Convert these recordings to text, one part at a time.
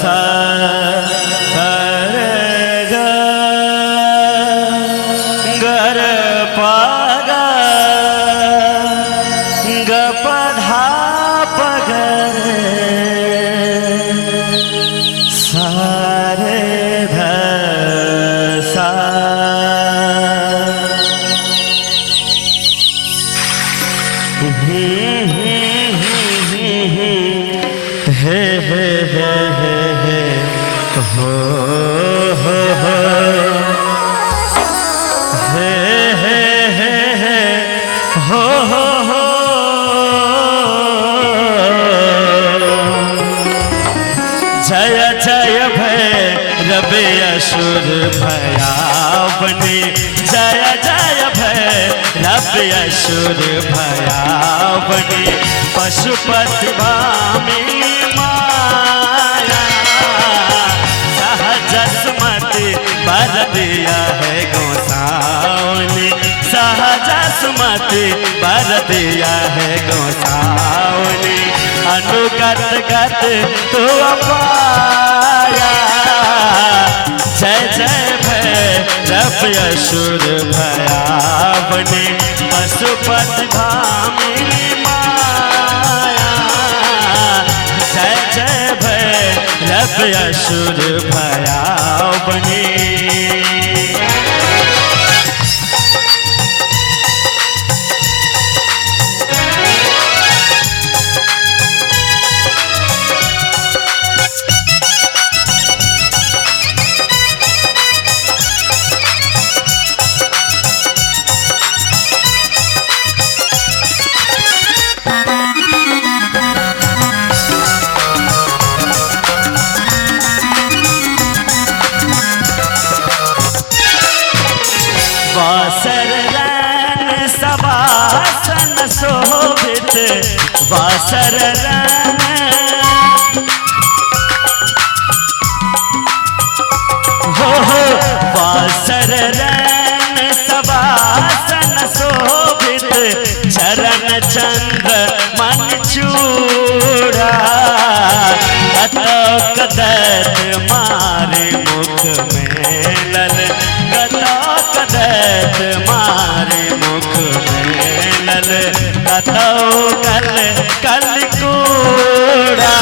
सा रे ग गर पा ग ग प धा प ग सा रे ध सा। हे हे हे हे हे हो हो हो हे हे हे हे हो हो हो जय जय भैरव असुर भयावनी जय जय भैरव असुर भयावनी पशुपति भामिनी माया सहजसमति बर दिया है गोसावनी सहजसमति बर दिया है गोसावनी अनुगत गत तो अपाया जय जय भैरव असुर भयावनी पशुपति भामिनी भैरव असुर भयावनी। वासर रैन सवासन शोभित वासर रैन हो वासर रैन सवासन शोभित चरण चंद्र मन चूड़ा कतक दर्द मारे मुख में लल कदत मारे मुख में लल कतौ कल कल कूड़ा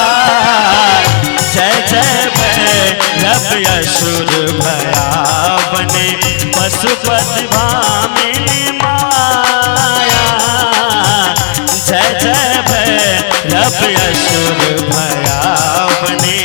जय जय भैरव असुर भयावनी पशुपति भामिनी माया जय जय भैरव असुर भयावनी।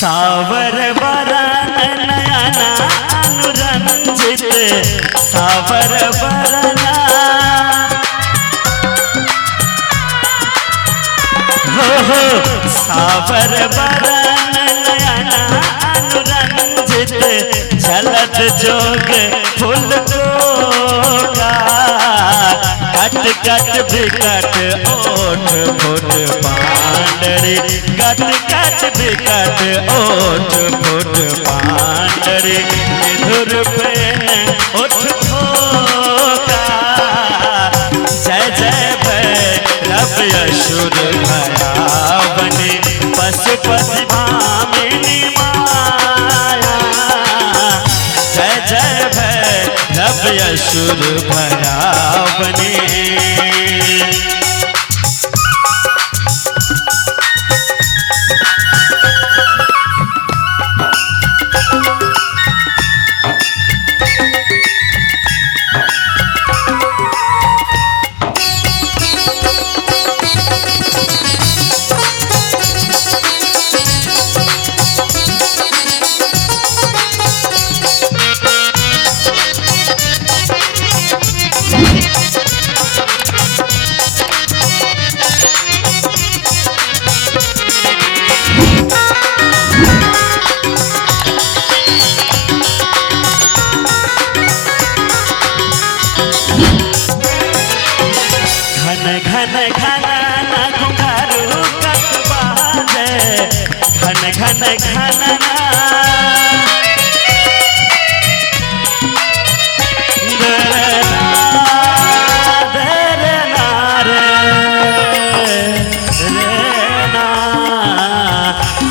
सावर वरन नयन अनुरंजित सावर वरन हो सावर वरन नयन अनुरंजित झलत जोग फूल कोगा कट कट विकट ओठ फुट पांडरी कट कट विकट ओठ फुट पांडरी मधुर पेन उठ ठोका जय जय भैरव असुर भयावनी पशुपति भामिनी माया जय जय भैरव असुर भयावनी। घन घन ना घुंघरू कटवा दे घन घन घन ना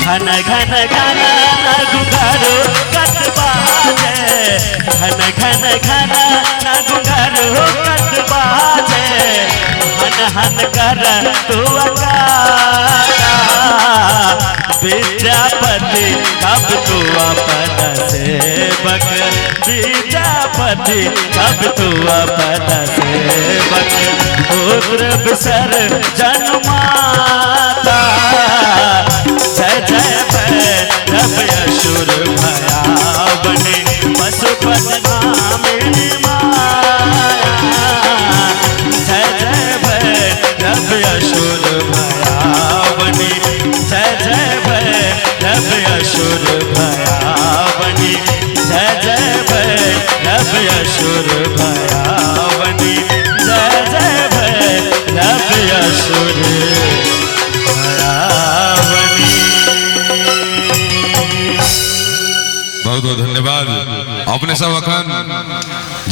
घन घन घन ना घुंघरू कटवा दे घन घन घन ना घुंघरू कटवा दे हन हन कर तू अकारा विद्यापति कब तू अपन सेवक विद्यापति कब तू अपन सेवक पुत्र बिसर जन्माता जय जय भैरव असुर भयावनी पशुपति नामिनी माया जय जय भैरव असुर भयावनी जय जय भैरव असुर भयावनी जय जय भैरव असुर भयावनी जय जय भैरव असुर बहुत बहुत धन्यवाद अपने सब अखन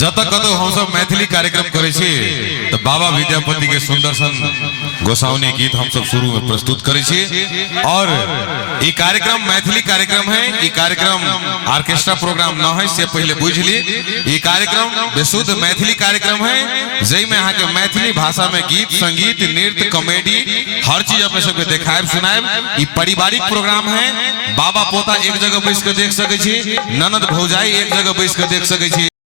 जब तक कतो हम सब मैथिली कार्यक्रम करे छी तो बाबा विद्यापति के सुंदर सन गोसाउनी गीत हम सब शुरू में प्रस्तुत करे छी और ये कार्यक्रम मैथिली कार्यक्रम है। ये कार्यक्रम ऑर्केस्ट्रा प्रोग्राम न है से पहले बुझ ली ये कार्यक्रम बेसुध मैथिली कार्यक्रम है जई में यहाँ के मैथिली भाषा में गीत संगीत नृत्य कॉमेडी हर चीज अपने सबके देखाएब सुनाएब। ये पारिवारिक प्रोग्राम है। बाबा पोता एक जगह बैस के देख सके छी ननद भौजाई एक जगह बैस के देख सके छी।